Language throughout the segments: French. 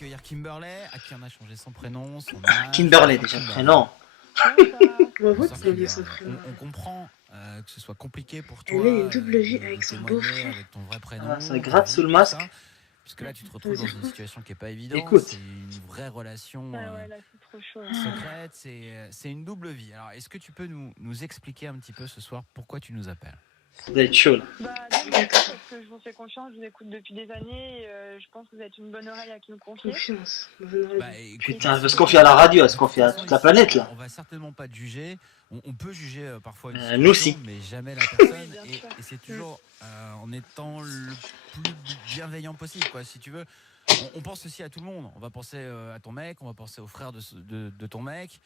accueillir Kimberley, à qui on a changé son prénom, son âge. Kimberley, déjà, prénom. Bravo, Bonsoir, tu l'as mis Kimberley. son prénom. On comprend que ce soit compliqué pour toi Elle a une double vie de avec son témoigner beau-frère. avec ton vrai prénom. Ah, ça ta gratte vie, sous le tout masque. ça, puisque là, tu te retrouves dans une situation qui n'est pas évidente. Écoute. C'est une vraie relation Ah ouais, là, c'est trop chaud. secrète, c'est une double vie. Alors, est-ce que tu peux nous expliquer un petit peu ce soir pourquoi tu nous appelles? Ça doit être chaud là. Bah, déjà, parce que je vous fais confiance, je vous écoute depuis des années et je pense que vous êtes une bonne oreille à qui me confier. Confiance. Bonne raison. Bah, écoute, Putain, elle veut se confier à la radio, elle se confie à toute la planète là. On va certainement pas te juger. On peut juger parfois une Nous situation, aussi. mais jamais la personne. bien et sûr. et c'est toujours en étant le plus bienveillant possible, quoi. Si tu veux, on pense aussi à tout le monde. On va penser à ton mec, on va penser aux frères de ton mec.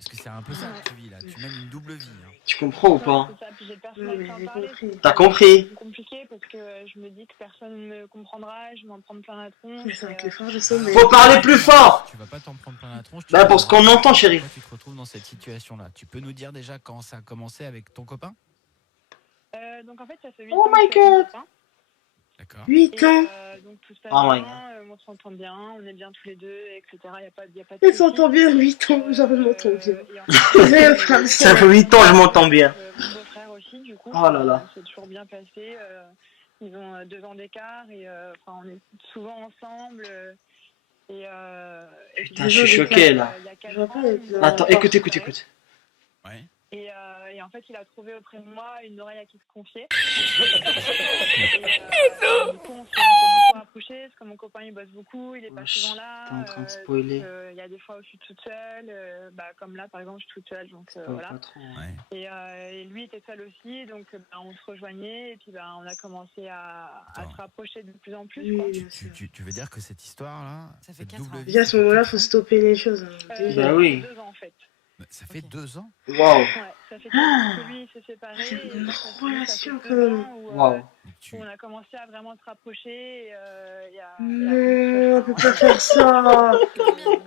Parce que c'est un peu ça que tu vis là. Tu mènes une double vie. Hein. Tu comprends ou pas? C'est ça, puis j'ai personne Non, à mais qui en j'ai parler. compris. T'as compris? C'est compliqué parce que je me dis que personne ne me comprendra, je vais m'en prendre plein la tronche. Mais c'est avec les frères de son mec. Faut parler plus fort! Tu vas pas t'en prendre plein la tronche. Bah, pour ce qu'on entend, chérie. Pourquoi tu te retrouves dans cette situation-là? Tu peux nous dire déjà quand ça a commencé avec ton copain? Donc en fait, ça fait 8 Oh ans my que je suis avec mon God. copain. D'accord. 8 ans. Donc tout se passe Oh my bien, on s'entend bien, on est bien tous les deux, etc. Il n'y a pas de Elle souci. s'entend bien, 8 ans. Genre, elle m'entend bien. Et en fait, Ça fait 8 ans, je m'entends bien. Mon beau-frère aussi, du coup. Oh là là. C'est toujours bien passé. Ils ont 2 ans d'écart et enfin, on est souvent ensemble. Et Putain, je suis choqué là. Il y a 4 Je vois pas ans, avec le- Attends, écoute. Ouais. Et en fait, il a trouvé auprès de moi une oreille à qui se confier. Du coup, on s'est beaucoup rapprochés parce que mon copain il bosse beaucoup, il est pas souvent là. T'es en train de spoiler. Il y a des fois où je suis toute seule, comme là par exemple, je suis toute seule, donc Pas voilà. trop. Ouais. Et lui était seul aussi, donc on se rejoignait et puis on a commencé à Attends. se rapprocher de plus en plus. Quoi. Oui, bien sûr. Tu veux dire que cette histoire-là, Ça fait cette 4 double ans. vie, Déjà, à ce moment-là, faut stopper les choses. Hein. Déjà. Bah oui. 2 ans en fait. ça fait Ok. 2 ans. Waouh. Ouais, ça fait 4 ans que lui il s'est séparé. C'est et une moi, ça fait relation, 2 quand même. ans où, Waouh. Tu- où on a commencé à vraiment se rapprocher. Et, Non, on peut pas faire ça.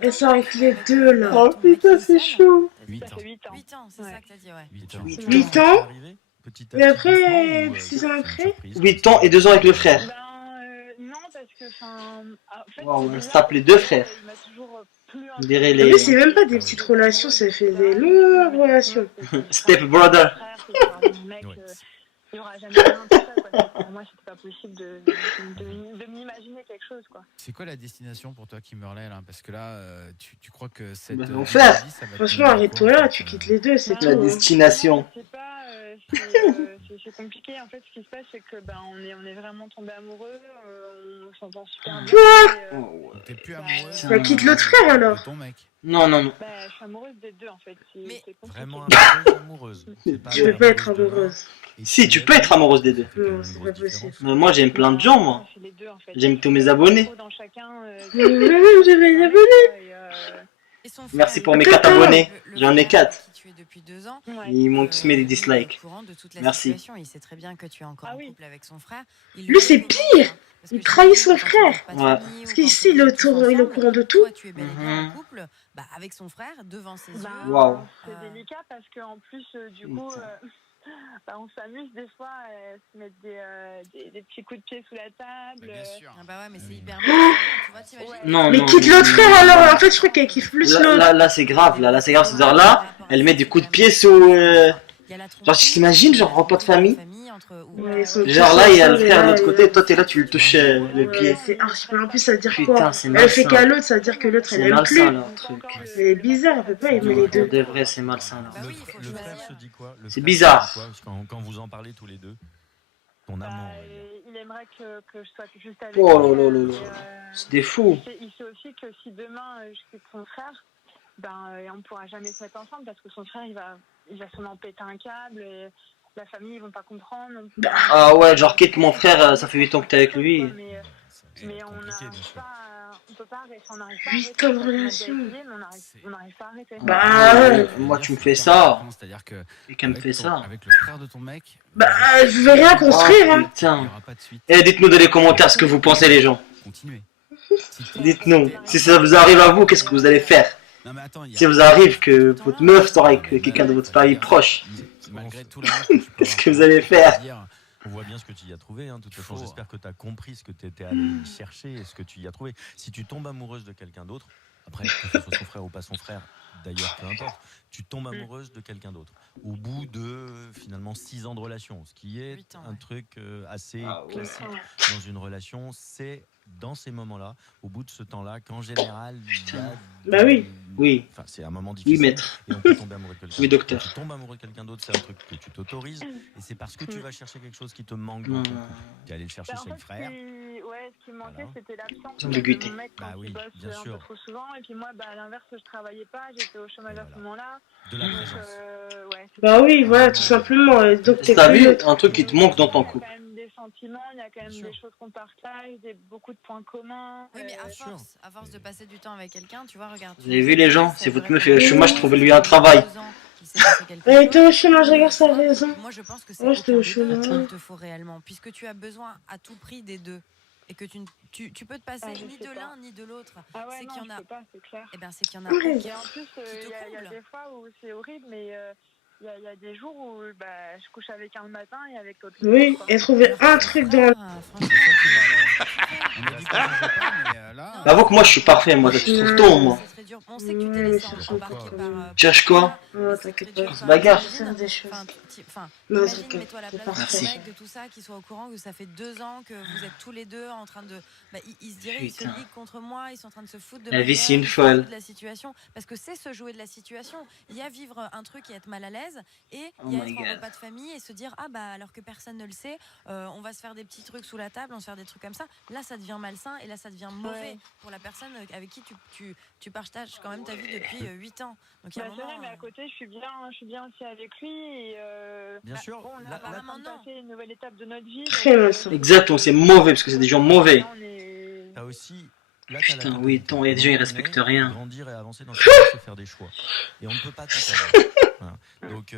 Elle sort avec les deux là. Oh putain, c'est chaud. 8 Ça ans. fait 8 ans. 8 ans, c'est Ouais. ça que t'as dit, ouais. 8 ans. 8 ans. Et après, 6 ans après. 8 ans et 2 ans avec le frère. Non, parce que, en fait, Waouh, c'est on se bizarre, tape les deux frères. Il m'a toujours plu On dirait En les plus, c'est même pas des petites relations, ça fait des longues relations. Step brother. Ouais. Il n'y aura jamais rien de ça, quoi. Pour moi, c'était pas possible de m'imaginer quelque chose, quoi. C'est quoi la destination pour toi, Kimberley, là? Parce que là, tu crois que cette. Bah, l'enfer. vie, ça va te Franchement, mener arrête-toi quoi, en là, fait, tu quittes les deux, c'est tout. La hein. destination. Je sais pas, c'est compliqué. En fait, ce qui se passe, c'est que on est vraiment tombés amoureux, on s'entend super bien. et, Donc, t'es plus amoureuse Bah, quitte l'autre frère alors. de ton mec. Non. je suis amoureuse des deux, en fait. Mais C'est compliqué. Vraiment amoureuse. Tu peux pas être amoureuse. Si, tu peux être amoureuse des deux. Non, c'est pas possible. Mais moi, j'aime plein de gens, moi. Je fais les deux, en fait. J'aime tous mes abonnés. Dans chacun, J'avais les abonnés. Et son frère, Merci pour lui, mes 4 abonnés. le J'en ai frère 4. Qui tu es depuis 2 ans. Ils m'ont tous mis des Il est dislikes. au courant de toute la Merci. situation. Il sait très bien que tu es encore Ah en oui. couple avec son frère. Il Lui, le c'est dit au pire. frère, parce Il que trahit j'imagine son que quand ils frère. ont pas de Ouais. famille ou Parce quand qu'ici, ils il est vivent tous il est au ensemble, courant de tout. toi, tu es bel et bien en Mhm. couple, avec son frère, devant ses yeux. Waouh. C'est délicat parce qu'en plus, du coup, on s'amuse des fois à se mettre des petits coups de pied sous la table. Bien sûr. Ah bah ouais, mais c'est Oui. hyper bien. Tu vois, t'imagines? Non, Mais non. quitte l'autre frère alors. En fait, je crois qu'elle kiffe plus l'autre. Là, c'est grave. Là, c'est grave. Ces heures-là, elle met des coups de pied sous. Genre, tu t'imagines, genre, repas de famille. Ouais, ils sont Genre là, il y a le tous frère de ensemble, l'autre et côté. là, Toi, t'es là, tu le touches le Ouais, pied. c'est archi. En plus, ça veut dire Putain, quoi? c'est Elle fait malsain. qu'à l'autre, ça veut dire que l'autre, elle C'est aime malsain, plus. leur truc. C'est bizarre, elle peut pas aimer les deux. Pour de vrai, c'est malsain, là. Bah oui, il faut Le choisir. frère se dit quoi? Le C'est frère bizarre. se dit quoi quand vous en parlez tous les deux? Ton amant, on va dire. Il aimerait que je sois juste avec Oh lui, là là là et, là. C'est des fous. il sait aussi que si demain je quitte son frère, on ne pourra jamais se mettre ensemble parce que son frère il va sûrement péter un câble et la famille ils vont pas comprendre. Ah ouais, genre, quitte mon frère, ça fait 8 ans que t'es avec lui. Mais on compliqué, bien n'arrive sûr. pas, on peut pas arrêter, on n'arrive pas à 8 arrêter. ans de On a déjà relation. essayé, mais on n'arrive pas à arrêter. Bah, ouais. Moi, tu me fais ça. C'est-à-dire que. Et qu'elle me avec fait ton- ça. Avec le frère de ton mec. Bah, je vais rien construire, Oh, hein. Il n'y putain. aura pas de suite. Et dites-nous dans les commentaires ce que vous pensez, les gens. Continuez. Dites-nous. Si ça vous arrive à vous, qu'est-ce que vous allez faire? Non, mais attends, il y a- Si vous arrive que votre meuf sort avec quelqu'un de votre famille proche, Malgré tout l'amour que tu peux qu'est-ce avoir que vous pour allez elle, faire? dire, On voit bien ce que tu y as trouvé. Hein. De toute façon, Faut. j'espère que tu as compris ce que tu étais allé chercher et ce que tu y as trouvé. Si tu tombes amoureuse de quelqu'un d'autre, après, que ce soit son frère ou pas son frère, d'ailleurs, peu importe, tu tombes amoureuse de quelqu'un d'autre. Au bout de, finalement, 6 ans de relation, ce qui est 8 ans, un ouais. truc assez Ah ouais. classique dans une relation, c'est dans ces moments-là, au bout de ce temps-là, qu'en général, il y a... Bah oui. Oui. Enfin, c'est un moment Oui, difficile. maître. Et on peut tomber amoureux de quelqu'un Oui, d'autre. docteur. Quand tu tombes amoureux de quelqu'un d'autre, c'est un truc que tu t'autorises. Et c'est parce que tu vas chercher quelque chose qui te manque dans ton couple. Tu es allé le chercher Bah, en chez le fait, frère. ce qui me manquait, Voilà. c'était l'absence Ambiguïté. de mon mec quand Bah oui, il bosse bien un sûr. peu trop souvent. Et puis moi, à l'inverse, je travaillais pas, j'étais au chômage Et à ce voilà. moment-là. De la Donc, présence. ouais, c'est Bah oui, voilà, tout simplement. Et donc t'es T'as plus vu neutre. un truc qui te manque dans ton Il y a couple. quand même des sentiments, il y a quand même Bien sûr. des choses qu'on partage, beaucoup de points communs. Oui, mais sûr. à force de passer du temps avec quelqu'un, tu vois, regarde. Vous avez vu les gens, si votre meuf est au chômage, trouvez-lui un travail. Elle était au chômage, regarde sa raison. Moi, je pense que c'est Moi, j'étais au aucun des deux chômage. qu'il te faut réellement, puisque tu as besoin à tout prix des deux. Et que tu peux te passer Ah, je ni sais de pas. l'un ni de l'autre. Ah ouais, C'est non, qu'il y en je a. peux pas, c'est clair. Eh ben, c'est qu'il y en a Ouais. aucun. Et en plus, te il y a comble. des fois où c'est horrible, mais il y a des jours où bah, je couche avec un le matin et avec l'autre le Oui, soir, quoi. et trouver un truc dans le... On a dit qu'on jugeait pas, mais là. Bah, avoue que moi, je suis parfait, moi. Tu trouves ton, moi. C'est très dur. On sait que tu t'es Ouais, mais laissé cherche embarquer encore, par. quand même. Cherche quoi? Oh, t'inquiète pas. On se bagarre. Je sais des choses. Enfin, Non, imagine, t'inquiète, mets-toi à la c'est place de ton parfait. mec, de tout ça, qu'il soit au courant que ça fait 2 ans que vous êtes tous les deux en train de. Bah, il se dirait, ils se Putain. liguent contre moi, ils sont en train de se foutre de La ma vie, gueule, c'est une ils se folle. foutent de la situation. Parce que c'est se jouer de la situation. Il y a vivre un truc et être mal à l'aise, et Oh il y a my être en God. repas de famille et se dire, ah bah alors que personne ne le sait, on va se faire des petits trucs sous la table, on va se faire des trucs comme ça. Là, ça devient malsain et là, ça devient mauvais Ouais. pour la personne avec qui tu partages quand même ta vie depuis 8 ans. Donc il y a Bah, un c'est moment. vrai, mais à côté, je suis bien aussi avec lui. Et, Bien sûr. Bon, on Là- a là- apparemment passé une nouvelle étape de notre vie. Très malsain. Exactement, c'est mauvais, parce que c'est des gens mauvais. Là, on est... T'as aussi. Là, Putain, t'as la oui, totalité. tant, et des gens, ils À un moment respectent donné, rien. Grandir et avancer dans sa vie, c'est faire des choix. Et on ne peut pas tout avoir. Voilà. Donc,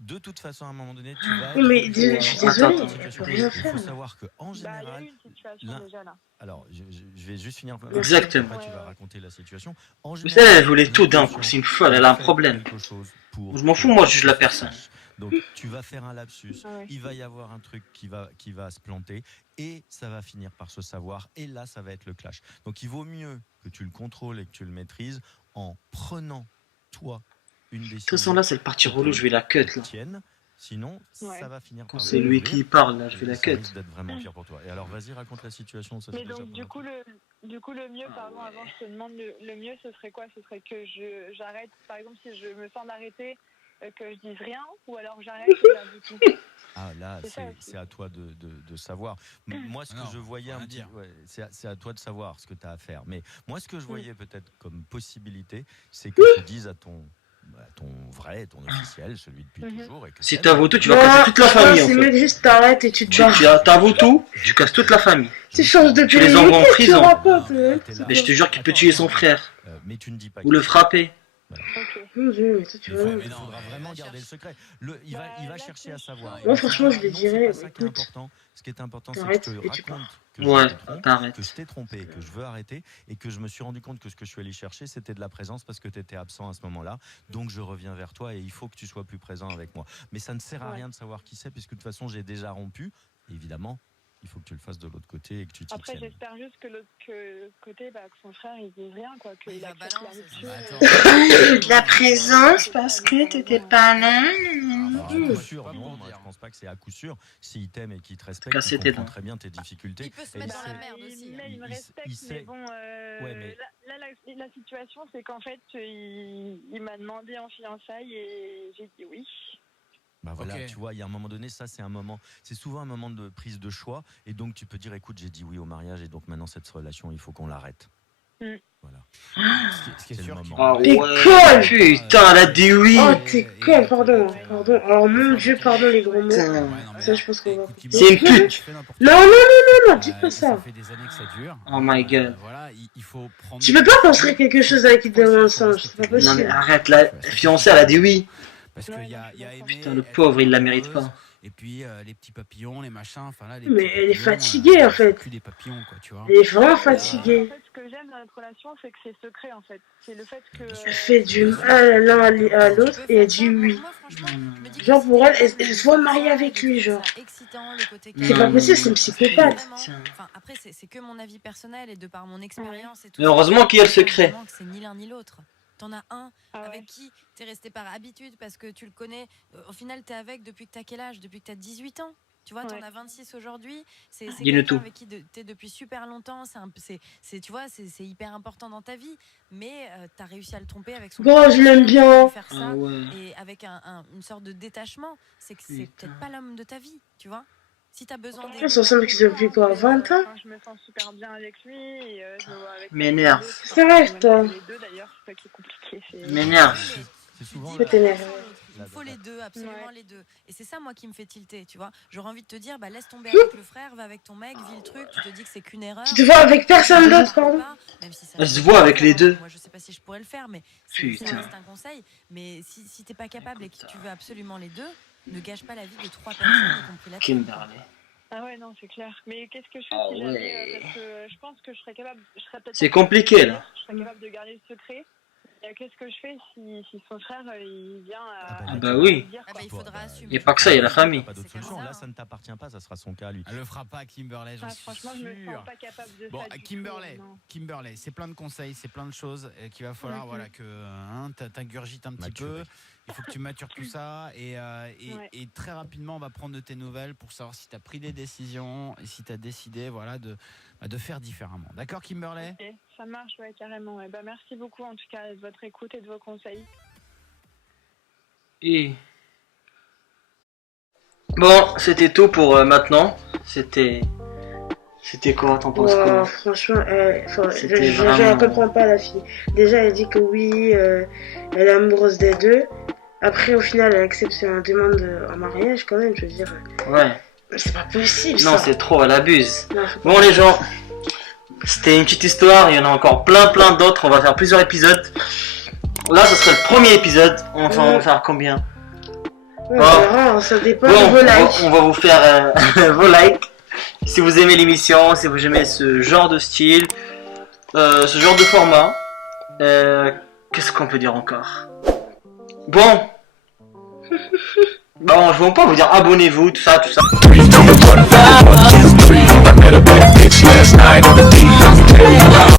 de toute façon, à un moment donné, tu vas. Oui, mais être désolé, obligé je suis d'avoir désolée, une il situation. peut rien Il faut faire. savoir qu'en Bah, il y a général. eu une situation l'un- déjà là. Alors, je vais juste finir. Exactement. Après, tu vas raconter la situation. En Vous général, savez, elle voulait tout d'un l'inconscient coup, c'est une folle, elle a un fait problème. quelque chose pour Je m'en fous, que moi, je juge la tu personne. saches. Donc, tu vas faire un lapsus, Ah ouais. il va y avoir un truc qui va se planter et ça va finir par se savoir. Et là, ça va être le clash. Donc, il vaut mieux que tu le contrôles et que tu le maîtrises en prenant, toi, une décision. De toute façon, là, c'est le parti relou, je vais la cut, là. Tienne. Sinon, Ouais. ça va finir Quand par c'est lui découvrir qui parle, là, je vais et la ça cut. risque d'être vraiment pire pour toi. Et alors, vas-y, raconte la situation. Ça, Mais c'est déjà donc, pas du mal. coup, le mieux, pardon, avant, je te demande le mieux, ce serait quoi? Ce serait que j'arrête, par exemple, si je me sens d'arrêter, que je dise rien, ou alors j'arrête et j'avoue tout. Ah là, C'est ça aussi. c'est à toi de savoir. Moi, ce que Non, je voyais rien un à petit, dire. ouais, c'est à toi de savoir ce que tu as à faire. Mais moi, ce que je voyais peut-être comme possibilité, c'est que tu dises à ton vrai, ton officiel, celui depuis toujours. Et que Si t'aimes. t'avoues tout, tu vas casser toute la famille, en c'est fait. mieux que juste t'arrêtes et tu te barres. T'avoues tout, tu casses toute la famille. Tu changes de Tu pays. les envoies en Tu prison. racontes. Non, t'es là. Mais je te jure qu'il peut tuer son frère, Mais tu ne dis pas. ou le frapper. Ok. Mon Dieu, mais toi, tu Il vois. mais il non, faudra mais vraiment là, garder le cherche. secret. Il va Là, chercher à c'est savoir. chaud. Il Moi, va franchement, dire, je lui non, dirais, c'est pas ça qui est écoute, important. Ce qui est important, c'est que t'arrêtes je te et tu raconte pars. que Ouais, je te trompe, t'arrêtes. que je t'ai trompé, que je veux arrêter et que je me suis rendu compte que ce que je suis allé chercher, c'était de la présence parce que tu étais absent à ce moment-là. Donc, je reviens vers toi et il faut que tu sois plus présent avec moi. Mais ça ne sert à Ouais. rien de savoir qui c'est puisque de toute façon, j'ai déjà rompu. Évidemment, il faut que tu le fasses de l'autre côté et que tu t'y Après, tiennes. j'espère juste que l'autre côté, que son frère, il dise rien, quoi. Il Qu'il va accepte la balancer, rupture. Bah, attends. De la présence parce que t'étais pas là. Alors, à coup Mmh. sûr, Pas non, pour moi dire. je pense pas que c'est à coup sûr. S'il t'aime et qu'il te respecte, Casser il tes comprend dents. très bien tes difficultés. Il peut se Et mettre il dans la sait- merde aussi. Là, il me Il- respecte, il sait- mais bon, Ouais, mais- là, la situation, c'est qu'en fait, il m'a demandé en fiançailles et j'ai dit oui. Bah voilà, Ok. tu vois, il y a un moment donné, ça c'est un moment, c'est souvent un moment de prise de choix, et donc tu peux dire, écoute, j'ai dit oui au mariage, et donc maintenant cette relation, il faut qu'on l'arrête. Mm. Voilà. Ce qui est C'est sûr, le qu'il- moment. Ah T'es ouais, conne. putain, elle a dit oui. Oh, t'es con, pardon. Pardon. Alors, mon Dieu, pardon les gros mots. Putain. Ouais, non, mais Ça, là, je pense qu'on va écoute, couper. Kimberly, C'est une pute. tu fais n'importe Non, quoi. non, non, non, dis pas Ça ça. fait des années que ça dure. Oh my God. Voilà, il faut prendre. Tu peux pas construire quelque chose avec qui te donne un mensonge, c'est pas Non mais possible. arrête, la fiancée, elle a dit oui. Parce qu'il y a aimé. Putain, le être pauvre, il la amoureuse, mérite pas. Et puis les petits papillons, les machins, enfin là, les Mais petits elle est papillons, fatiguée, en c'est fait. plus des papillons, quoi, tu vois. Elle est vraiment En fatiguée. fait, ce que j'aime dans notre relation, c'est que c'est secret en fait. C'est le fait que. Elle fait du mal l'un à l'autre et elle dit oui. Moi, franchement, je me dis que Genre, si pour t'es elle, capable elle de se voit faire mariée ça, avec de lui, trouver genre. ça excitant, le côté C'est pas possible, c'est une psychopathe. Vraiment, enfin, après, c'est que mon avis personnel et de par mon expérience et tout. Mais heureusement qu'il y a le je pense secret. vraiment que c'est ni l'un ni l'autre. T'en as un Ah ouais. avec qui t'es resté par habitude parce que tu le connais. Au final, t'es avec depuis que t'as quel âge? Depuis que t'as 18 ans. Tu vois, t'en Ouais. as 26 aujourd'hui. C'est Dis-le quelqu'un tout. avec qui t'es depuis super longtemps. Tu vois, c'est hyper important dans ta vie. Mais t'as réussi à le tromper avec son. Bon, je l'aime bien. Faire ça, Ah ouais. et avec une sorte de détachement, c'est que c'est Putain. peut-être pas l'homme de ta vie, tu vois. Si t'as besoin Ouais, d'aider. Ils sont ensemble depuis quoi, 20 ans? Enfin, je me sens super bien avec lui et je me vois avec M'énerve. les deux. Ça reste, Même toi. les deux d'ailleurs, c'est ça qui est compliqué. M'énerve. C'est souvent Ça t'énerve. Il faut les deux, absolument Ouais. les deux. Et c'est ça, moi, qui me fait tilter, tu vois. J'aurais envie de te dire, bah, laisse tomber avec le frère, va avec ton mec, vis le truc, tu te dis que c'est qu'une erreur. Tu te vois avec personne d'autre, pardon? Même si ça Elle se voit avec les deux. Moi, je sais pas si je pourrais le faire, mais ça Putain. reste un conseil. Mais si t'es pas capable et que tu veux absolument les deux, ne gâche pas la vie de 3 personnes, y compris la tienne. Kimberly. Ah ouais, non, c'est clair. Mais qu'est-ce que je fais Ah si jamais ouais. parce que je pense que je serais capable. Je serais peut-être. C'est pas compliqué, capable de là. dire, je serais capable de garder le secret. Et qu'est-ce que je fais si son frère il vient à. Ah bah oui. dire, Ah quoi. bah, il faudra assumer. Il y a pas que ça, il y a la famille. Pas d'autre C'est comme solution. ça, Là, hein. ça ne t'appartient pas, ça sera son cas à lui. Elle le fera pas, Kimberley, j'en Ah, suis franchement, je me sûr. sens pas capable de Bon, ça. du Kimberley, tout, non. Kimberley, c'est plein de conseils, c'est plein de choses qu'il va falloir, Mhm. voilà, que t'ingurgites un petit Maturer. peu. Il faut que tu matures tout ça Ouais. et très rapidement, on va prendre de tes nouvelles pour savoir si tu as pris des décisions et si tu as décidé, voilà, de faire différemment. D'accord, Kimberley? Ok, ça marche, ouais, carrément. Ouais. Bah, merci beaucoup en tout cas de votre écoute et de vos conseils. Et... Bon, c'était tout pour maintenant. C'était quoi? T'en penses Wow, quoi? franchement, C'était je vraiment- la comprends pas, la fille. Déjà, elle dit que oui, elle est amoureuse des deux. Après, au final, elle accepte sa demande en mariage, quand même, je veux dire. Ouais. Mais c'est pas possible, Non, ça. c'est trop, elle abuse. Non, faut pas- Bon les gens, c'était une petite histoire, il y en a encore plein d'autres, on va faire plusieurs épisodes. Là, ce serait le premier épisode, on va en faire combien? Ouais, on verra, ça dépend Bon, de vos likes. on va vous faire vos likes. Si vous aimez l'émission, si vous aimez ce genre de style, ce genre de format. Qu'est-ce qu'on peut dire encore? Bon. Bon, je vais pas vous dire abonnez-vous, tout ça, tout ça.